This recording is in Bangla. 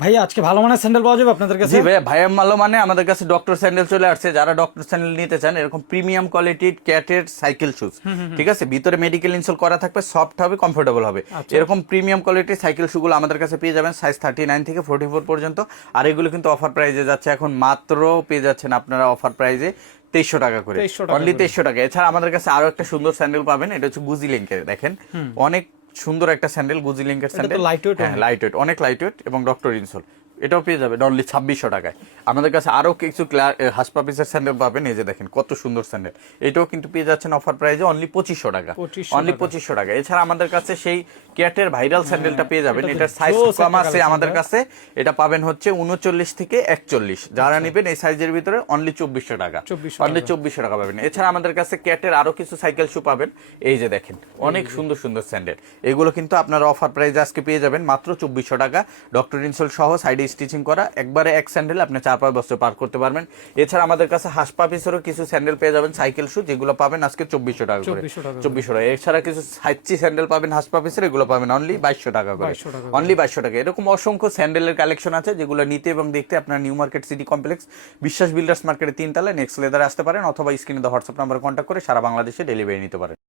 ভাইয়া আজকে ভালো মানের স্যান্ডেল পাওয়া যাবে আপনাদের কাছে? জি ভাইয়া, ভাইয়া ভালো মানে আমাদের কাছে ডক্টর স্যান্ডেল চলে আসছে। যারা ডক্টর স্যান্ডেল নিতে চান, এরকম প্রিমিয়াম কোয়ালিটির ক্যাটের সাইকেল শুজ, ঠিক আছে, ভিতরে মেডিকেল ইনসোল করা থাকবে, সফট হবে, কমফোর্টেবল হবে। এরকম প্রিমিয়াম কোয়ালিটির সাইকেল শুগুলো আমাদের কাছে পেয়ে যাবেন সাইজ 39 থেকে 44 পর্যন্ত। আর এগুলো কিন্তু অফার প্রাইজে যাচ্ছে, এখন মাত্র পেয়ে যাচ্ছেন আপনারা অফার প্রাইজে 2300 টাকা করে, অনলি 2300 টাকা। এছাড়া আমাদের কাছে আরো একটা সুন্দর স্যান্ডেল পাবেন, এটা হচ্ছে গুজি লিংকের। দেখেন অনেক সুন্দর একটা স্যান্ডেল, গুজি লিংকের স্যান্ডেল, হ্যাঁ লাইট ওয়েট, অনেক লাইট ওয়েট এবং ডক্টর ইনসোল। এটাও পেয়ে যাবেন অনলি 2600 টাকায়। আমাদের কাছে আরো কিছু হাসপাপিসের স্যান্ডেল পাবেন, এই যে দেখেন কত সুন্দর স্যান্ডেল, এটাও কিন্তু পেয়ে যাচ্ছেন অফার প্রাইজে অনলি 2500 টাকা, অনলি 2500 টাকা। এছাড়া আমাদের কাছে সেই ক্যাটের ভাইরাল স্যান্ডেলটা পেয়ে যাবেন, এটার সাইজ কম আছে আমাদের কাছে, এটা পাবেন হচ্ছে 39 থেকে 41। যারা নেবেন এই সাইজের ভিতরে অনলি 2400 টাকা, অনলি 2400 টাকা পাবেন। এছাড়া আমাদের কাছে ক্যাটের আরো কিছু সাইকেল শু পাবেন, এই যে দেখেন অনেক সুন্দর সুন্দর স্যান্ডেল, এগুলো কিন্তু আপনারা অফার প্রাইজে আজকে পেয়ে যাবেন মাত্র 2400 টাকা, ডক্টর ইনসোল সহ, সাইডে স্টিচিং করা, একবারে এক স্যান্ডেল আপনি 4-5 বছর পার করতে পারবেন। এছাড়া আমাদের কাছে হাসপাপিসেরও কিছু স্যান্ডেল পেয়ে যাবেন সাইকেল শু, যেগুলো পাবেন আজকে 2400 টাকা করে, 2400 টাকা। এছাড়া কিছু সাইচি স্যান্ডেল পাবেন হাসপাপিসের, এগুলো পাবেন অনলি 2200 টাকা করে, অনলি 2200 টাকা। এরকম অসংখ্য স্যান্ডেলের কালেকশন আছে, যেগুলো নিতে এবং দেখতে আপনার নিউ মার্কেট সিটি কমপ্লেক্স বিশ্বাস বিল্ডার্স মার্কেটের 3 তলায় নেক্সট লেদারে আসতে পারেন, অথবা স্ক্রিনে দেওয়া হোয়াটসঅ্যাপ নাম্বারে কন্ট্যাক্ট করে সারা বাংলাদেশে ডেলিভারি নিতে পারেন।